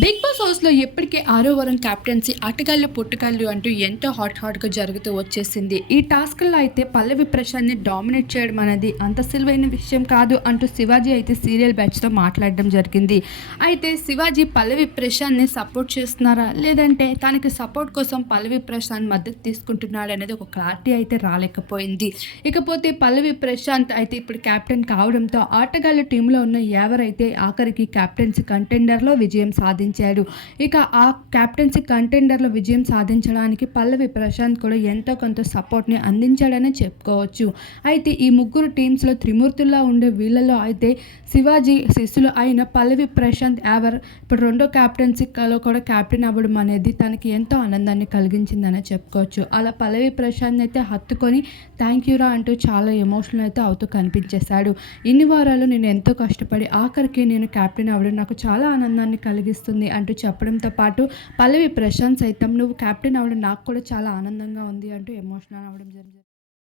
Big boss హౌస్లో ఎప్పటికీ ఆరో వరం క్యాప్టెన్సీ ఆటగాళ్ళు పుట్టగాళ్ళు అంటూ ఎంతో హాట్ హాట్గా జరుగుతూ వచ్చేసింది. ఈ టాస్క్లో అయితే పల్లవి ప్రశాంత్ని డామినేట్ చేయడం అనేది అంత సులువైన విషయం కాదు అంటూ శివాజీ అయితే సీరియల్ బ్యాచ్తో మాట్లాడడం జరిగింది. అయితే శివాజీ పల్లవి ప్రశాంత్ని సపోర్ట్ చేస్తున్నారా? లేదంటే తనకి సపోర్ట్ కోసం పల్లవి ప్రశాంత్ మద్దతు తీసుకుంటున్నాడు అనేది ఒక క్లారిటీ అయితే రాలేకపోయింది. ఇకపోతే పల్లవి ప్రశాంత్ అయితే ఇప్పుడు కెప్టెన్ కావడంతో ఆటగాళ్ళ టీంలో ఉన్న ఎవరైతే ఆఖరికి కెప్టెన్సీ కంటెండర్లో విజయం సాధించాడు ఇక ఆ కెప్టెన్సీ కంటెండర్లో విజయం సాధించడానికి పల్లవి ప్రశాంత్ కూడా ఎంతో కొంత సపోర్ట్ని అందించాడని చెప్పుకోవచ్చు. అయితే ఈ ముగ్గురు టీమ్స్లో త్రిమూర్తుల్లో ఉండే వీళ్ళలో అయితే శివాజీ శిష్యులు అయిన పల్లవి ప్రశాంత్ ఎవర్ ఇప్పుడు రెండో క్యాప్టెన్సీలో కూడా కెప్టెన్ అవ్వడం అనేది తనకి ఎంతో ఆనందాన్ని కలిగించిందని చెప్పుకోవచ్చు. అలా పల్లవి ప్రశాంత్ అయితే హత్తుకొని థ్యాంక్ యూరా అంటూ చాలా ఎమోషనల్ అయితే అవుతూ కనిపించేశాడు. ఇన్ని వారాలు నేను ఎంతో కష్టపడి ఆఖరికి నేను కెప్టెన్ అవ్వడం నాకు చాలా ఆనందాన్ని కలిగిస్తుంది. అంటూ చెప్పడంతో పాటు పల్లవి ప్రశాంత్ సైతం నువ్వు కెప్టెన్ అవ్వడం నాకు కూడా చాలా ఆనందంగా ఉంది అంటూ ఎమోషనల్ అవ్వడం జరిగింది.